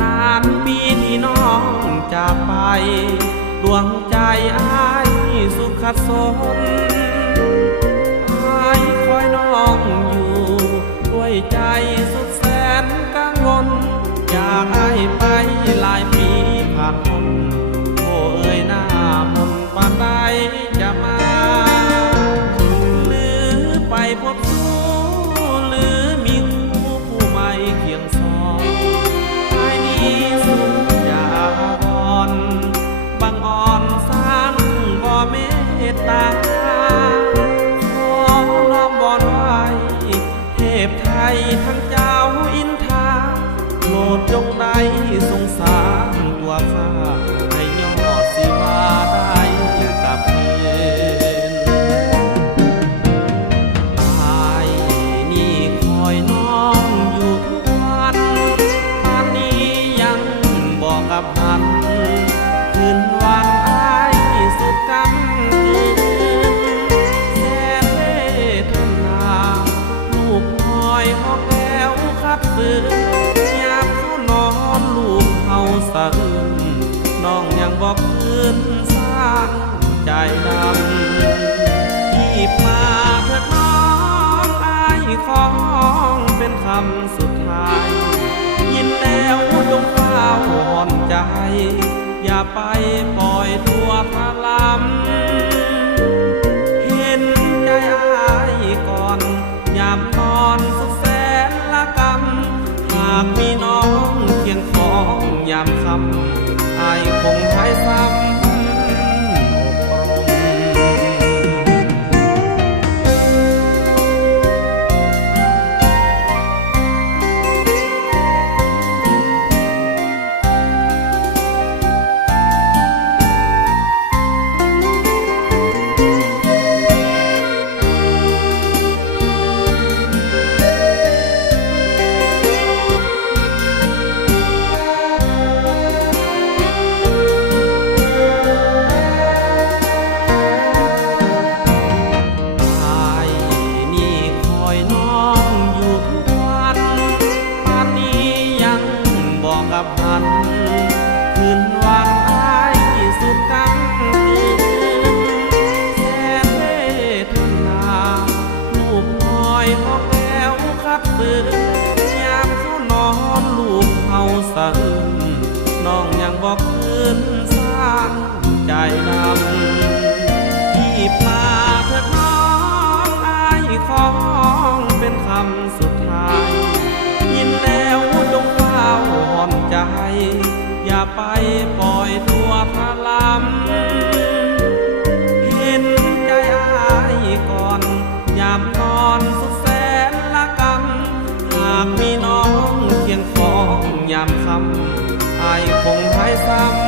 นานปีที่น้องจากไปดวงใจอ้ายสุขสนอ้ายคอยน้องอยู่ด้วยใจสุดแสนกังวลจากอ้ายไปหลายปีผ่านพ้นโอ้เอ่ยหน้ามนต์ปานใดจะมาหรือไปพบสู้หรือมีคู่ผู้ใหม่เคียงสองอ้ายนี้สุดจะอ่อนบางอ่อนสร้างบ่เมตตาขอน้อมวอนไว้เทพไทยทั้งเจ้าอินทราโปรดจงได้สงสารตัวข้าให้ยอดสิว่าได้กลับคืนอ้ายนี่คอยน้องอยู่ทุกวันป่านนี้ยังบอกกับหันคืนวันอ้ายสุดกำคืนแสนเวทนาลูกคอยหอบแล้วคัดฝืนยามเขานอนลูกเขาสะอื้นน้องยังบอกคืนสร้างใจดำที่มาเถิดน้องอ้ายของเป็นคำสุดท้ายยินแล้วจงเฝ้าห่อนใจอย่าไปปล่อยตัวพะลำเห็นใจอ้ายก่อนยามนอนสุดแสนละกำหากมีน้องเคียงของยามค่ำอ้ายคงหายซ้ำคืนวันอ้ายสุดกำคืนแสนเวทนาลูกคอยหอบแล้วคัดฝืนยามเขานอนลูกเขาสะอื้นน้องยังบอกคืนสร้างใจดำที่มาเถิดน้องอ้ายของเป็นคำสุดท้ายยินแล้วจงเฝ้าห่อนใจอย่าไปปล่อยตัวพะลำเห็นใจอ้ายก่อนยามนอนสุดแสนละกำหากมีน้องเคียงของยามค่ำอ้ายคงหายซ้ำ